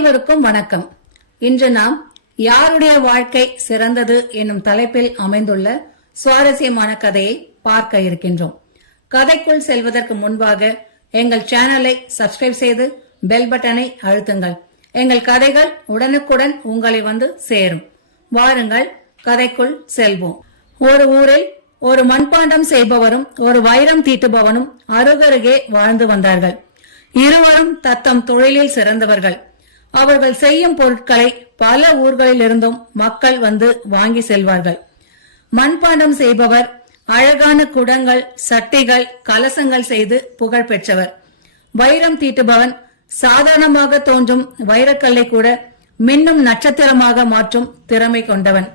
அனைவருக்கும் வணக்கம். இன்று நாம் யாருடைய வாழ்க்கை சிறந்தது என்னும் தலைப்பில் அமைந்துள்ள சுவாரஸ்யமான கதையை பார்க்க இருக்கின்றோம். கதைக்குள் செல்வதற்கு முன்பாக எங்கள் சேனலை சப்ஸ்கிரைப் செய்து பெல் பட்டனை அழுத்துங்கள். எங்கள் கதைகள் உடனுக்குடன் உங்களை வந்து சேரும். வாருங்கள், கதைக்குள் செல்வோம். ஒரு ஊரில் ஒரு மண்பாண்டம் செய்பவரும் ஒரு வைரம் தீட்டுபவனும் அருகருகே வாழ்ந்து வந்தார்கள். இருவரும் தத்தம் தொழிலில் சிறந்தவர்கள். அவர்கள் செய்யும் பொருட்களை பல ஊர்களில் இருந்தும் மக்கள் வந்து வாங்கி செல்வார்கள். மண்பாண்டம் செய்பவர் அழகான குடங்கள், சட்டிகள், கலசங்கள் செய்து புகழ் பெற்றவர். வைரம் தீட்டுபவன் சாதாரணமாக தோன்றும் வைரக்கல்லை கூட மின்னும் நட்சத்திரமாக மாற்றும் திறமை கொண்டவன்.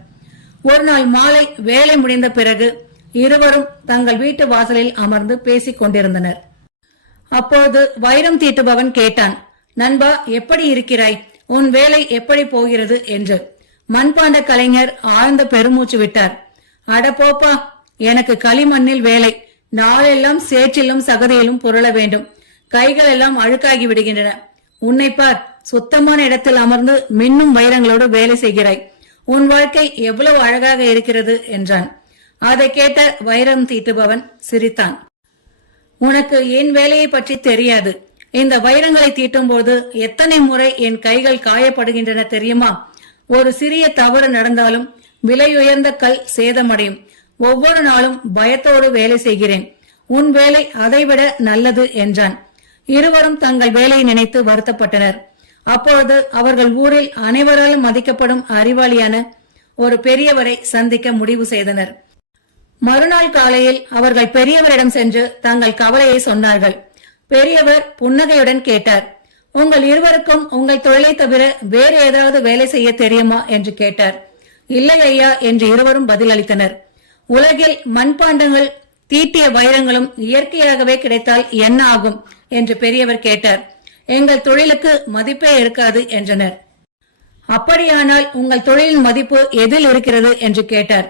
ஒரு நாள் மாலை வேலை முடிந்த பிறகு இருவரும் தங்கள் வீட்டு வாசலில் அமர்ந்து பேசிக் கொண்டிருந்தனர். அப்போது வைரம் தீட்டுபவன் கேட்டான், நண்பா, எப்படி இருக்கிறாய்? உன் வேலை எப்படி போகிறது என்று. மண்பாண்ட கலைஞர் ஆழ்ந்த பெருமூச்சு விட்டார். அட போப்பா, எனக்கு களிமண்ணில் வேலை. நாளெல்லாம் சேற்றிலும் சகதியிலும் புரள வேண்டும். கைகள் எல்லாம் அழுக்காகி விடுகின்றன. உன்னை பார், சுத்தமான இடத்தில் அமர்ந்து மின்னும் வைரங்களோடு வேலை செய்கிறாய். உன் வாழ்க்கை எவ்வளவு அழகாக இருக்கிறது என்றான். அதை கேட்ட வைரம் தீட்டுபவன் சிரித்தான். உனக்கு என் வேலையை பற்றி தெரியாது. இந்த வைரங்களை தீட்டும் போது எத்தனை முறை என் கைகள் காயப்படுகின்றன தெரியுமா? ஒரு சிறிய தவறு நடந்தாலும் விலையுயர்ந்த கல் சேதமடையும். ஒவ்வொரு நாளும் பயத்தோடு வேலை செய்கிறேன். உன் வேலை அதைவிட நல்லது என்றான். இருவரும் தங்கள் வேலையை நினைத்து வருத்தப்பட்டனர். அப்பொழுது அவர்கள் ஊரில் அனைவராலும் மதிக்கப்படும் அறிவாளியான ஒரு பெரியவரை சந்திக்க முடிவு செய்தனர். மறுநாள் காலையில் அவர்கள் பெரியவரிடம் சென்று தங்கள் கவலையை சொன்னார்கள். பெரியவர் புன்னகையுடன் கேட்டார், உங்கள் இருவருக்கும் உங்கள் தொழிலை தவிர வேறு ஏதாவது வேலை செய்ய தெரியுமா என்று கேட்டார். இல்லை ஐயா என்று இருவரும் பதிலளித்தனர். உலகில் மண்பாண்டங்கள், தீட்டிய வைரங்களும் இயற்கையாகவே கிடைத்தால் என்ன ஆகும் என்று பெரியவர் கேட்டார். எங்கள் தொழிலுக்கு மதிப்பே இருக்காது என்றனர். அப்படியானால் உங்கள் தொழிலின் மதிப்பு எதில் இருக்கிறது என்று கேட்டார்.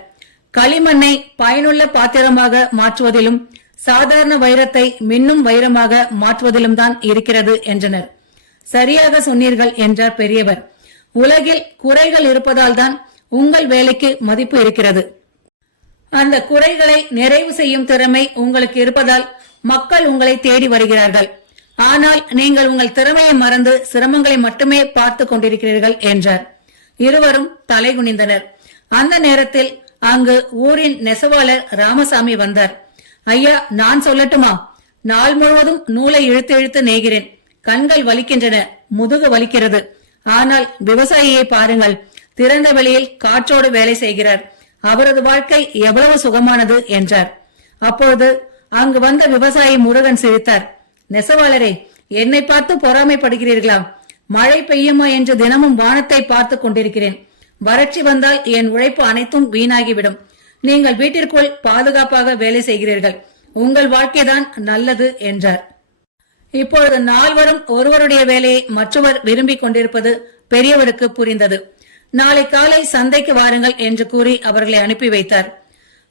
களிமண்ணை பயனுள்ள பாத்திரமாக மாற்றுவதிலும் சாதாரண வைரத்தை மின்னும் வைரமாக மாற்றுவதிலும் தான் இருக்கிறது என்றனர். சரியாக சொன்னீர்கள் என்றார் பெரியவர். உலகில் குறைகள் இருப்பதால் தான் உங்கள் வேலைக்கு மதிப்பு இருக்கிறது. அந்த குறைகளை நிறைவு செய்யும் திறமை உங்களுக்கு இருப்பதால் மக்கள் உங்களை தேடி வருகிறார்கள். ஆனால் நீங்கள் உங்கள் திறமையை மறந்து சிரமங்களை மட்டுமே பார்த்து கொண்டிருக்கிறீர்கள் என்றார். இருவரும் தலைகுனிந்தனர். அந்த நேரத்தில் அங்கு ஊரின் நெசவாளர் ராமசாமி வந்தார். ஐயா, நான் சொல்லட்டுமா? நாள் முழுவதும் நூலை இழுத்து இழுத்து நெய்கிறேன். கண்கள் வலிக்கின்றன, முதுகு வலிக்கிறது. ஆனால் விவசாயியை பாருங்கள், திறந்த வெளியில் காற்றோடு வேலை செய்கிறார். அவரது வாழ்க்கை எவ்வளவு சுகமானது என்றார். அப்போது அங்கு வந்த விவசாயி முருகன் சிரித்தார். நெசவாளரே, என்னை பார்த்து பொறாமைப்படுகிறீர்களா? மழை பெய்யுமா என்று தினமும் வானத்தை பார்த்து கொண்டிருக்கிறேன். வறட்சி வந்தால் என் உழைப்பு அனைத்தும் வீணாகிவிடும். நீங்கள் வீட்டிற்குள் பாதுகாப்பாக வேலை செய்கிறீர்கள். உங்கள் வாழ்க்கைதான் நல்லது என்றார். இப்பொழுது நால்வரும் ஒருவருடைய வேலையை மற்றவர் விரும்பிக் கொண்டிருப்பது பெரியவருக்கு புரிந்தது. நாளை காலை சந்தைக்கு வாருங்கள் என்று கூறி அவர்களை அனுப்பி வைத்தார்.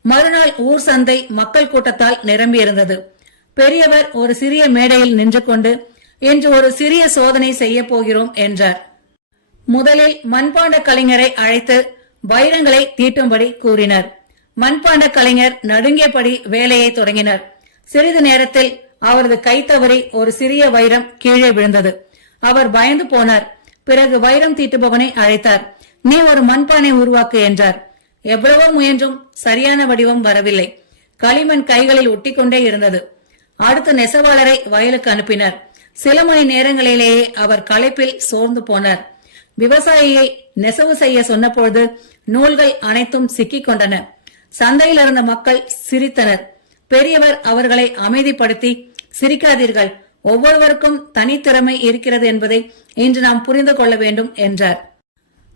மறுநாள் ஊர் சந்தை மக்கள் கூட்டத்தால் நிரம்பியிருந்தது. பெரியவர் ஒரு சிறிய மேடையில் நின்று கொண்டு, இன்று ஒரு சிறிய சோதனை செய்ய போகிறோம் என்றார். முதலில் மண்பாண்ட கலைஞரை அழைத்து வைரங்களை தீட்டும்படி கூறினார். மண்பாண்ட கலைஞர் நடுங்கியபடி வேலையை தொடங்கினார். சிறிது நேரத்தில் அவரது கை தவறி ஒரு சிறிய வைரம் கீழே விழுந்தது. அவர் பயந்து போனார். பிறகு வைரம் தீட்டுபவனை அழைத்தார். நீ ஒரு மண்பானை உருவாக்கு என்றார். எவ்வளவோ முயன்றும் சரியான வடிவம் வரவில்லை. களிமண் கைகளில் ஒட்டிக்கொண்டே இருந்தது. அடுத்த நெசவாளரை வயலுக்கு அனுப்பினார். சில மணி நேரங்களிலேயே அவர் களைப்பில் சோர்ந்து போனார். விவசாயியை நெசவு செய்ய சொன்னபோது நூல்கள் அனைத்தும் சிக்கிக் கொண்டன. சந்தையில் இருந்த மக்கள் சிரித்தனர். பெரியவர் அவர்களை அமைதிப்படுத்தி, சிரிக்காதீர்கள், ஒவ்வொருவருக்கும் தனித்திறமை இருக்கிறது என்பதை இன்று நாம் புரிந்து கொள்ள வேண்டும் என்றார்.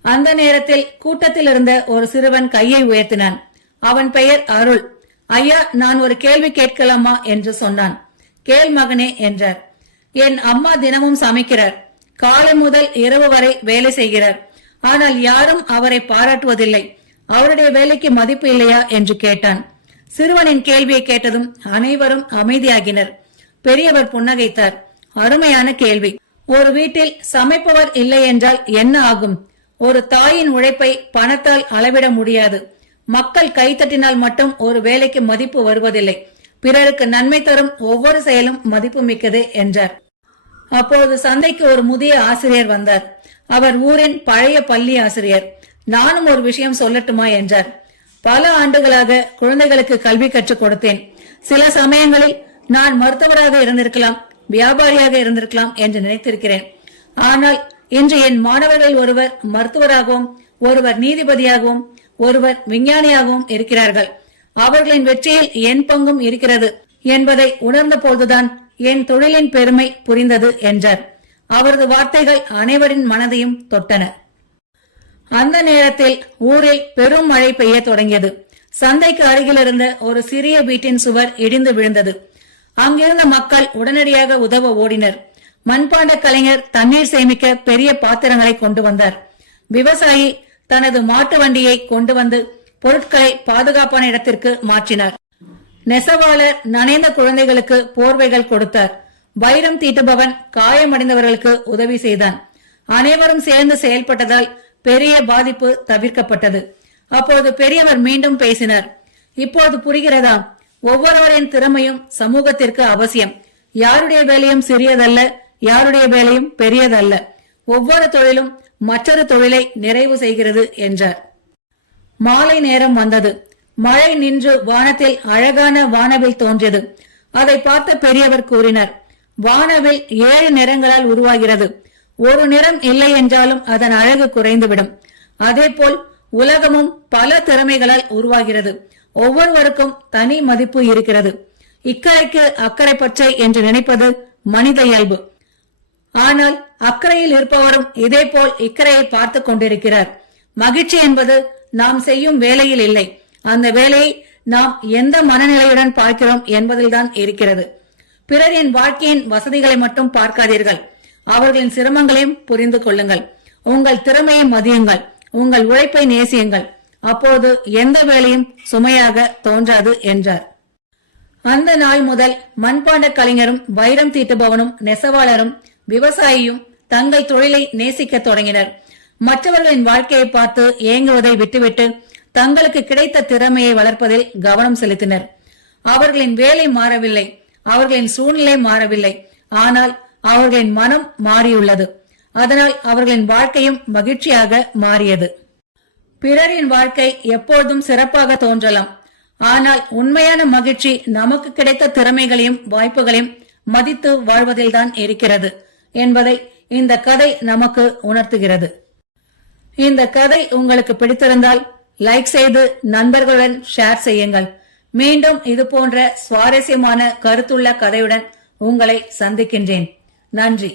அந்த நேரத்தில் கூட்டத்தில் இருந்த ஒரு சிறுவன் கையை உயர்த்தினான். அவன் பெயர் அருள். ஐயா, நான் ஒரு கேள்வி கேட்கலாமா என்று சொன்னான். கேள் மகனே என்றார். என் அம்மா தினமும் சமைக்கிறார். காலை முதல் இரவு வரை வேலை செய்கிறார். ஆனால் யாரும் அவரை பாராட்டுவதில்லை. அவருடைய வேலைக்கு மதிப்பு இல்லையா என்று கேட்டான். சிறுவனின் கேள்வியை கேட்டதும் அனைவரும் அமைதியாகினர். பெரியவர் புன்னகைத்தார். அருமையான கேள்வி. ஒரு வீட்டில் சமைப்பவர் இல்லை என்றால் என்ன ஆகும்? ஒரு தாயின் உழைப்பை பணத்தால் அளவிட முடியாது. மக்கள் கைத்தட்டினால் மட்டும் ஒரு வேலைக்கு மதிப்பு வருவதில்லை. பிறருக்கு நன்மை தரும் ஒவ்வொரு செயலும் மதிப்பு மிக்கது என்றார். அப்போது சந்தைக்கு ஒரு முதிய ஆசிரியர் வந்தார். அவர் ஊரின் பழைய பள்ளி ஆசிரியர். நானும் ஒரு விஷயம் சொல்லட்டுமா என்றார். பல ஆண்டுகளாக குழந்தைகளுக்கு கல்வி கற்றுக் கொடுத்தேன். சில சமயங்களில் நான் மருத்துவராக இருந்திருக்கலாம், வியாபாரியாக இருந்திருக்கலாம் என்று நினைத்திருக்கிறேன். ஆனால் இன்று என் மாணவர்கள் ஒருவர் மருத்துவராகவும், ஒருவர் நீதிபதியாகவும், ஒருவர் விஞ்ஞானியாகவும் இருக்கிறார்கள். அவர்களின் வெற்றியில் என் பங்கும் இருக்கிறது என்பதை உணர்ந்த போதுதான் என் தொழிலின் பெருமை புரிந்தது என்றார். அவரது வார்த்தைகள் அனைவரின் மனதையும் தொட்டன. அந்த நேரத்தில் ஊரில் பெரும் மழை பெய்ய தொடங்கியது. சந்தைக்கு அருகில் இருந்த ஒரு சிறிய வீட்டின் சுவர் இடிந்து விழுந்தது. அங்கிருந்த மக்கள் உடனடியாக உதவ ஓடினர். மண்பாண்ட கலைஞர் தண்ணீர் சேமிக்க பெரிய பாத்திரங்களை கொண்டு வந்தார். விவசாயி தனது மாட்டு வண்டியை கொண்டு வந்து பொருட்களை பாதுகாப்பான இடத்திற்கு மாற்றினார். நெசவாளர் நனைந்த குழந்தைகளுக்கு போர்வைகள் கொடுத்தார். வைரம் தீட்டுபவன் காயமடைந்தவர்களுக்கு உதவி செய்தான். அனைவரும் சேர்ந்து செயல்பட்டதால் பெரிய பாதிப்பு தவிர்க்கப்பட்டது. அப்போது பெரியவர் மீண்டும் பேசினார். இப்போது புரிகிறதா? ஒவ்வொருவரின் திறமையும் சமூகத்திற்கு அவசியம். யாருடைய வேலையும் சிறியதல்ல, யாருடைய வேலையும் பெரியதல்ல. ஒவ்வொரு தொழிலும் மற்றொரு தொழிலை நிறைவு செய்கிறது என்றார். மாலை நேரம் வந்தது. மழை நின்று வானத்தில் அழகான வானவில் தோன்றியது. அதை பார்த்த பெரியவர் கூறினார், வானவில் 7 நிறங்களால் உருவாகிறது. ஒரு நிறம் இல்லை என்றாலும் அதன் அழகு குறைந்துவிடும். அதேபோல் உலகமும் பல திறமைகளால் உருவாகிறது. ஒவ்வொருவருக்கும் தனி மதிப்பு இருக்கிறது. இக்கரைக்கு அக்கறை பச்சை என்று நினைப்பது மனித இயல்பு. ஆனால் அக்கறையில் இருப்பவரும் இதேபோல் இக்கரையை பார்த்து கொண்டிருக்கிறார். மகிழ்ச்சி என்பது நாம் செய்யும் வேலையில் இல்லை, அந்த வேலையை நாம் எந்த மனநிலையுடன் பார்க்கிறோம் என்பதில்தான் இருக்கிறது. பிறரின் வாழ்க்கையின் வசதிகளை மட்டும் பார்க்காதீர்கள், அவர்களின் சிரமங்களையும் புரிந்து கொள்ளுங்கள். உங்கள் திறமையை மதியுங்கள், உங்கள் உழைப்பை நேசியுங்கள். அப்போது எந்த வேலையும் சுமையாக தோன்றாது என்றார். அந்த நாள் முதல் மண்பாண்ட கலைஞரும் வைரம் தீட்டுபவனும் நெசவாளரும் விவசாயியும் தங்கள் தொழிலை நேசிக்க தொடங்கினர். மற்றவர்களின் வாழ்க்கையை பார்த்து ஏங்குவதை விட்டுவிட்டு தங்களுக்கு கிடைத்த திறமையை வளர்ப்பதில் கவனம் செலுத்தினர். அவர்களின் வேலை மாறவில்லை, அவர்களின் சூழ்நிலை மாறவில்லை, ஆனால் அவர்களின் மனம் மாறியுள்ளது. அதனால் அவர்களின் வாழ்க்கையும் மகிழ்ச்சியாக மாறியது. பிறரின் வாழ்க்கை எப்போதும் சிறப்பாக தோன்றலாம், ஆனால் உண்மையான மகிழ்ச்சி நமக்கு கிடைத்த திறமைகளையும் வாய்ப்புகளையும் மதித்து வாழ்வதில்தான் இருக்கிறது என்பதை இந்த கதை நமக்கு உணர்த்துகிறது. இந்த கதை உங்களுக்கு பிடித்திருந்தால் லைக் செய்து நண்பர்களுடன் ஷேர் செய்யுங்கள். மீண்டும் இது போன்ற சுவாரஸ்யமான கருத்துள்ள கதையுடன் உங்களை சந்திக்கின்றேன். நன்றி.